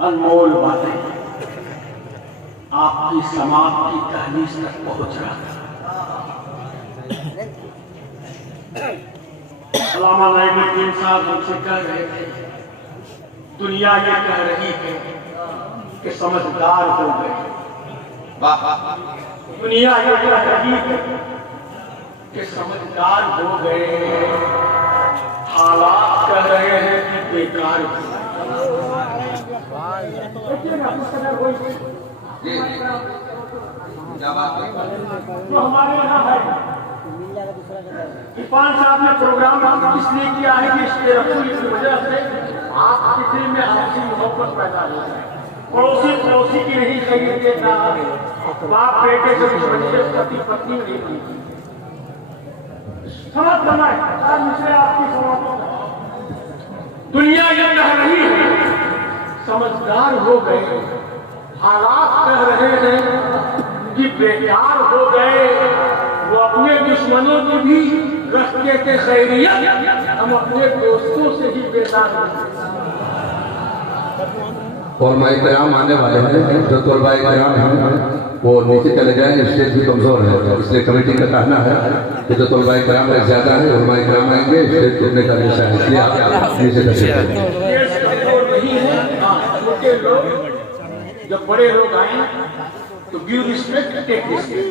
अनमोल बातें आपकी समाज की दहलीज तक पहुंच रहा था। अल्लामा नईमुद्दीन साहब हमसे कह रहे थे, दुनिया ये कह रही है कि समझदार हो गए। दुनिया ये कह रही है कि समझदार हो गए, हालात कह रहे हैं कि बेकार हो गए। जो हमारे यहाँ है, इरफान साहब ने प्रोग्राम इसलिए किया है कि इसके रसूल की वजह से आपके दिल में आपसी मोहब्बत पैदा हो जाए। पड़ोसी पड़ोसी की नहीं खरीदते ना, बाप बेटे से पति पत्नी नहीं बनती। समझ बनाए मुझे आपकी समझ। दुनिया ये कह रही है समझदार हो गए, हालात कह रहे हैं कि बेकार हो गए। वो अपने दुश्मनों की भी रखते थे खैरियत, हम अपने दोस्तों से ही बेकार हो गए। और माई कराम आने वाले हैं, जो तोलबाई कराम हैं वो नीचे चले जाएंगे, स्टेज भी कमजोर है, इसलिए कमेटी का कहना है कि जो तोलबाई कराम ज्यादा है और माई कराम आएंगे, स्टेज टूटने का निशा है, इसलिए आप नीचे चले जाएंगे। छोटे लोग जब बड़े लोग आए तो give respect take respect.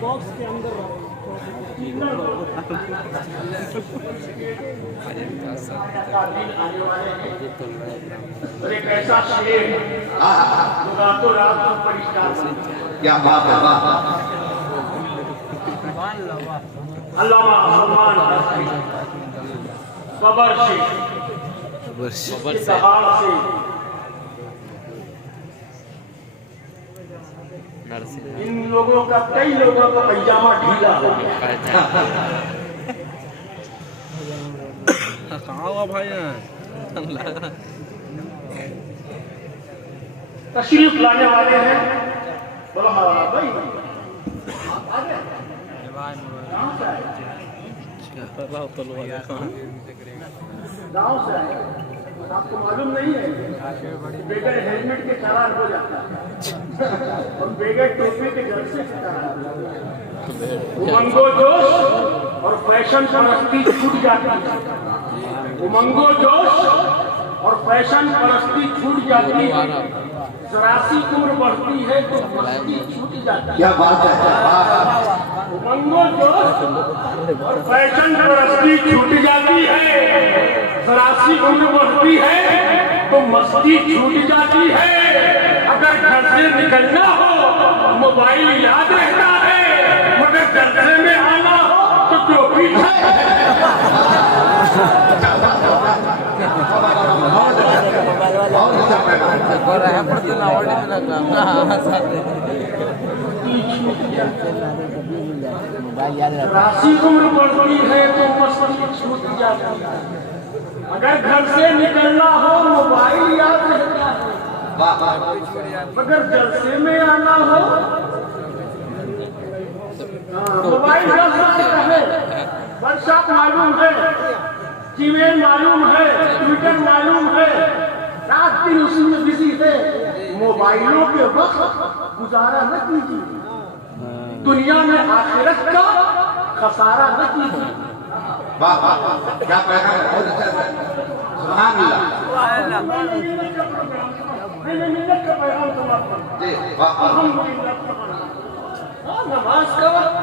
Box के अंदर एक ऐसा शेर जो रातों रात परिष्कार। क्या बात है, अल्लामा सलमान सबर से दहाड़ से इन लोगों का, कई लोगों का पैजामा ढीला हो गया। कहाँ हुआ भाई? तशरीफ लाने वाले हैं, बोला भाई गाँव से आए, आपको मालूम नहीं है बगैर हेलमेट के चालान हो जाता है और बगैर टोपी के घर से उमंगो जोश और फैशन परस्ती छूट जाती है। उमंगो जोश और फैशन परस्ती छूट जाती है। जरासी उम्र बढ़ती है तो मस्ती छूट जाती है। क्या बात है, उमंगो जोश और फैशन परस्ती छूट जाती है। जरासी उम्र बढ़ती है तो मस्ती छूट जाती है। अगर घर से निकलना हो मोबाइल याद रहता है, मगर जलसे में आना हो तो टोपी राशि उम्र बढ़ती है तो मस्ती छूट जाती है। अगर घर से निकलना हो मोबाइल याद रहता है, मगर जलसे में आना हो मोबाइल रहता है। व्हाट्सएप मालूम है, जीमेल मालूम है, ट्विटर मालूम है, रात दिन उसी में बिजी है। मोबाइलों के वक्त गुजारा न कीजिए, दुनिया में आखिरत का खसारा न कीजिए। क्या पैगाम, बहुत अच्छा है, सुभान अल्लाह। नमाज का वक्त,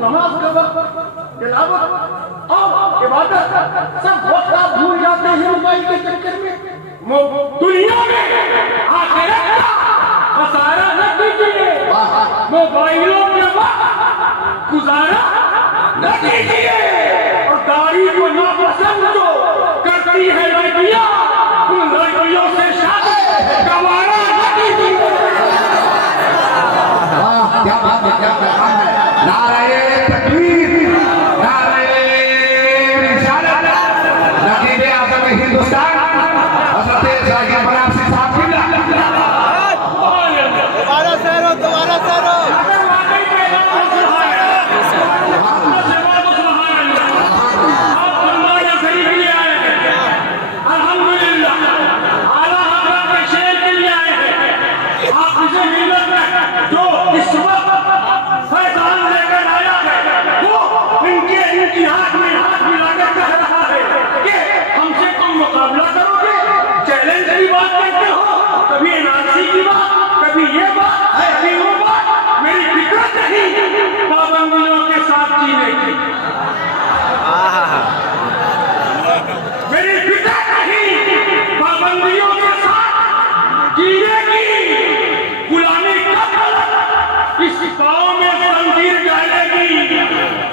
नमाज का वक्त, तिलावत और इबादत सब वक्त आप भूल जाते हैं मोबाइल के चक्कर में। दुनिया में आखिरत का खसारा न कीजिए, मोबाइलों के वक्त गुजारा न कीजिए। और दाढ़ी को नापसंद जो करती है लड़कियां, उन लड़कियों से शादी गवारा न कीजिए। क्या बात है, क्या पैगाम है। नारे तकबीर, नारे रिसालत, नजीब आज़म हिंदुस्तान हज़रत ज़ाहिर बनारसी साहब की जो इस वक्त फैजान लेकर आया है वो इनकी हाथ में हाथ मिलाकर कह रहा है कि हमसे तुम मुकाबला करोगे, चैलेंज की बात करते हो, कभी एनआरसी की बात, कभी ये बात, कभी वो बात। मेरी फिक्र नहीं पाबंदियों के साथ जीने की, मेरी फिक्र नहीं पाबंदियों के साथ जीने की। गुलामी कब इस पाँव में जंजीर डालेगी,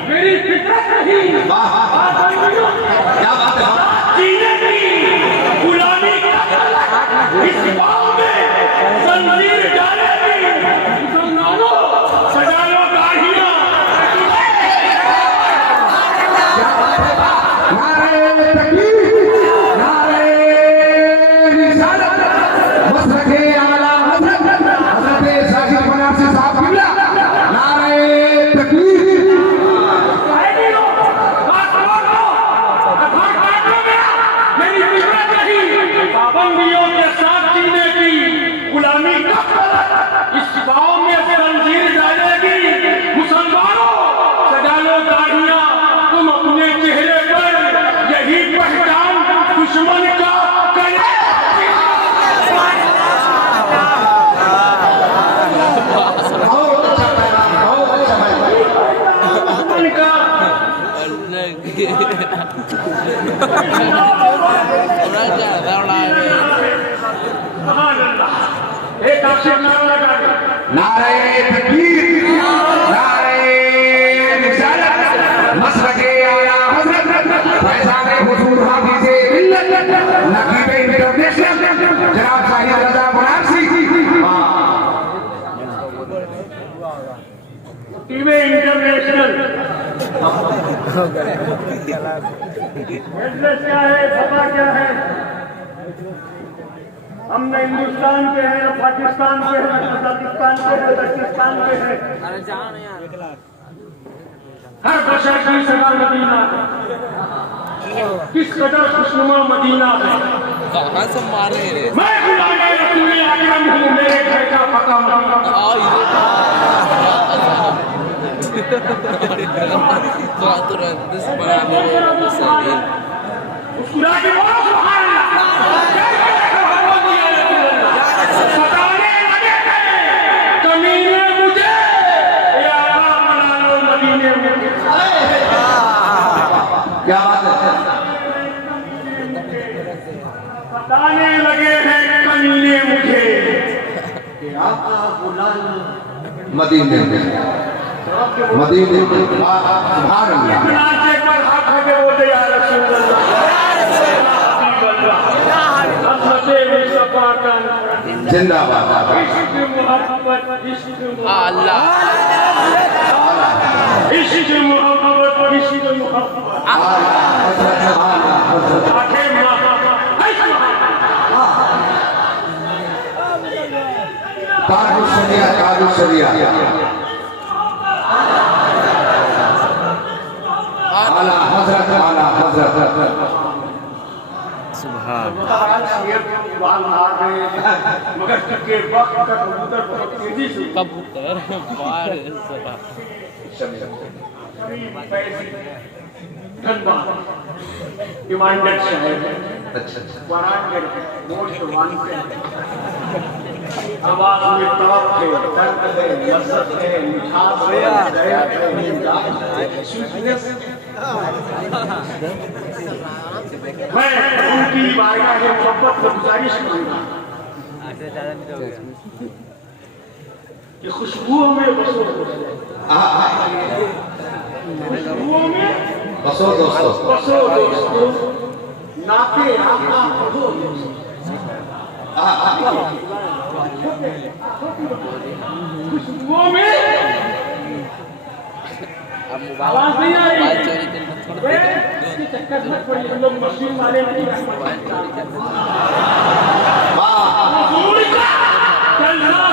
मेरी फिक्र नहीं पाबंदियों क्या बात है जीने की। गुलामी कब इस पाँव में जंजीर डालेगी। मुसलमानों सजा लो गाड़ियाँ। पाबंदियों के साथ जीने की। गुलामी कब इस गांव में जंजीर डालेगी। मुसलमानों सजा लो दाढ़ियां, तुम अपने चेहरे पर यही पहचान दुश्मन का कलर। एक अक्षर नारा लगा दे। नारे तकबीर, नारे रिसालत, मसलके आला हज़रत, फैज़ाने हुज़ूर हाफ़िज़े मिल्लत, नकीब इंटरनेशनल, जनाब शाहिद रज़ा बनारसी। टीवे इंटरनेशनल एड्रेस क्या है, पता क्या है? हम न हिंदुस्तान के हैं, न पाकिस्तान के हैं, न कजाकिस्तान के हैं, पाकिस्तान के हैं। हर बशर की सगा मदीना है। किस कदर खुशनुमा मदीना है। कहाँ से मारे रे? मैं गुलाम रसूल अकरम हूँ, मेरे घर का पका मदीना। तुरंत बनाने मुस्कुरा के बोलो सुभान अल्लाह। सताने लगे थे कमीने मुझे, या आका बना लो मदीने मुझे। क्या बात है? सताने लगे हैं कमीने मुझे, या आका बुला लो मदीने में, मदीने में, सुभान अल्लाह। नाचे पर हाथ रखे बोलते या रसूल अल्लाह, हबीब अल्लाह, रहमते मुस्तफा का जिंदाबाद। इश्क मोहब्बत, इश्क अल्लाह इश्क मोहब्बत, इश्क मोहब्बत। आखिर में तारुश शरिया, तारुश शरिया। आला हज़रत, आला हज़रत। सुभान बाल मार रहे हैं, मगर के वक्त का कबूतर बहुत तेजी से कबूतर बाहर धनबाद डिमांडेड शहर है। अच्छा, वाराणसी मोस्ट वांटेड। आवाज में तड़प है, दर्द है, लज्जत है, मिठास है, दया है, मिजाज है, स्वीटनेस है। मैं उनकी बारगाह में मोहब्बत में गुजारिश करूंगा कि खुशबुओं में बसो, खुशबुओं में बसो दोस्तों, बसो दोस्तों, नाते आका पढ़ो खुशबुओं में। आवाज नहीं आ रही, चक्कर मत पड़िए, हम लोग मशीन वाले नहीं जलसा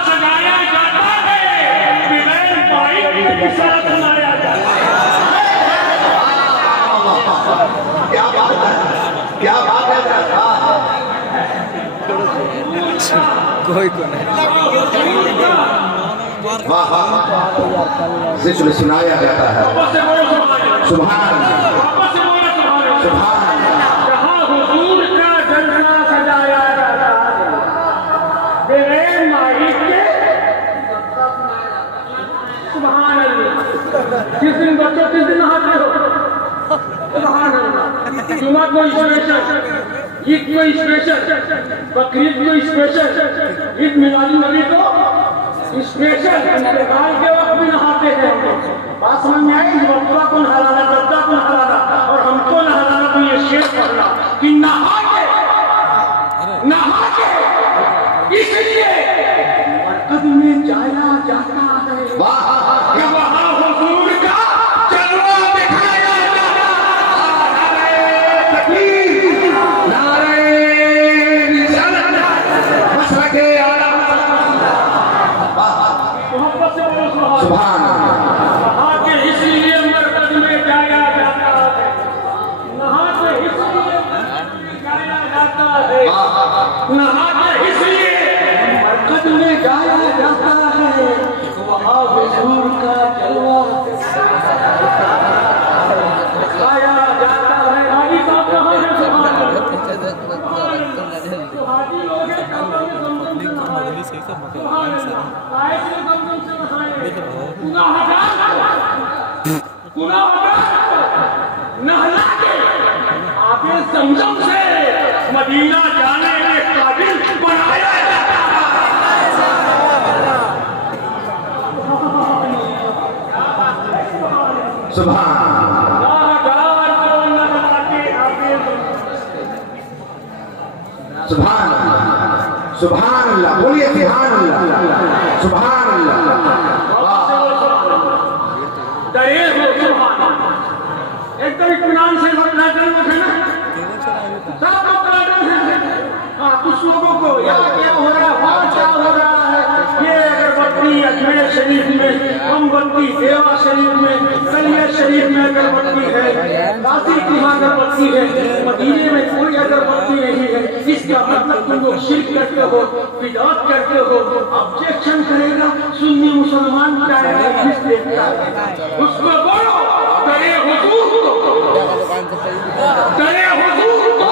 सजाया जाता है, बिगैर माइक के साथ सुनाया जाता है। क्या बात है, क्या बात है। कोई को नहीं वाह वाह जिक्र सुनाया जाता है। वापस से बोलो सुभान अल्लाह। सुभान अल्लाह, वापस से बोलो सुभान अल्लाह। सुभान अल्लाह। जहाँ हुजूर का जलसा सजाया जाता है बेगैर माही के सुभान अल्लाह। जिस दिन बच्चों किस दिन नहाते हो सुभान अल्लाह। जुमा को स्पेशल, ईद को स्पेशल, बकरीद को स्पेशल, ईद मिलादी नबी को स्पेशल, इंतकाल के वक्त भी नहाते हैं। बात समझ में आई? बच्चा को नहलाना, बच्चा को नहलाना और हमको नहलाना। तो ये शेर पढ़ना कि नहा के इसलिए मरकज में जाया जाता है वाह कि वहाँ हुजूर का जलवा दिखाया जाता है। तकबीर, नारे रिसालत, मशरक़े आला। मोहब्बत से बोलो सुभान सुभान अल्लाह। नहा के इसलिए मरकज में जाया जाता है, नहा के इसलिए मरकज में जाया जाता है, नहा के इसलिए मरकज में जाया जाता है। वहाँ हुजूर का जलवा दिखाया जाता है। हाजी साहब कहाँ है? सुभान अल्लाह। हाजी लोग हैं, कब्र में ज़मज़म से नहाए। सुभान अल्लाह। आए थे ज़मज़म से नहाए। गुनाहगार नहला के आगे ज़मज़म से मदीना जाने के काबिल बनाया जाता है। सुभान गुनाहगार को नहला के आगे सुभान अल्लाह, सुभान अल्लाह। बोलिए सुभान अल्लाह, सुभान अल्लाह। डरे हो सुभान अल्लाह। एकदम इत्मीनान से लोग है ना, सब लोग हाँ, कुछ लोगों को यहाँ क्या हो रहा है, वहाँ क्या हो रहा है। ये अगरबत्ती अजमेर शरीफ में, मोमबत्ती देवा शरीफ में, कलिया शरीफ में अगरबत्ती है, काशी की वहाँ अगरबत्ती है, मदीने में कोई अगरबत्ती नहीं है। इसका मतलब तुम लोग शिर्क करते हो, बिदअत करते हो। ऑब्जेक्शन करेगा सुन्नी मुसलमान क्या है, किस देखता है उसको बोलो करे हुजूर को, करे हुजूर को,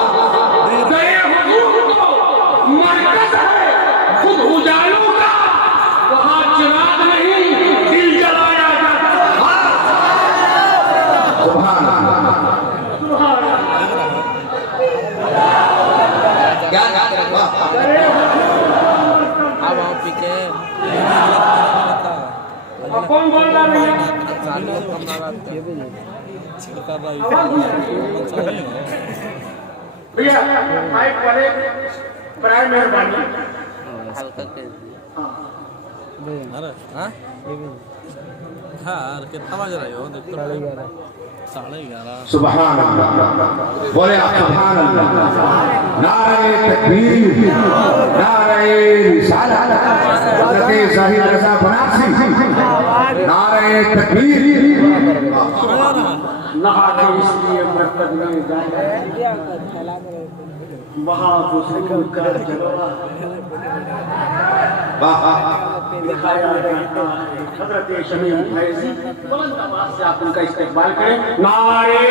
करे हुजूर को। मरकज है खुद उजालों का, वहाँ चिराग नहीं दिल जलाया जाता है। सुभान अल्लाह। सुभान क्या वाह करे हुजूर। अब आप पीछे अब कौन बोल रहा है? भैया माइक वाले बराए मेहरबानी। हल्का कर अरे हाँ यार कितना बज रहा हो? देखो 11:30। सुभान अल्लाह। बोले आप सुभान अल्लाह। नारे तकबीर, नारे रिसालत, हज़रत ज़ाहिद रज़ा बनारसी, नारे तकबीर। नहा के इसलिए मरकज में जाया वहाँ हुजूर का जलवा दिखाया जाता है। हज़रत शमीम फैज़ी बुलंद आवाज़ से आप उनका इस्तेक़बाल करें। नारे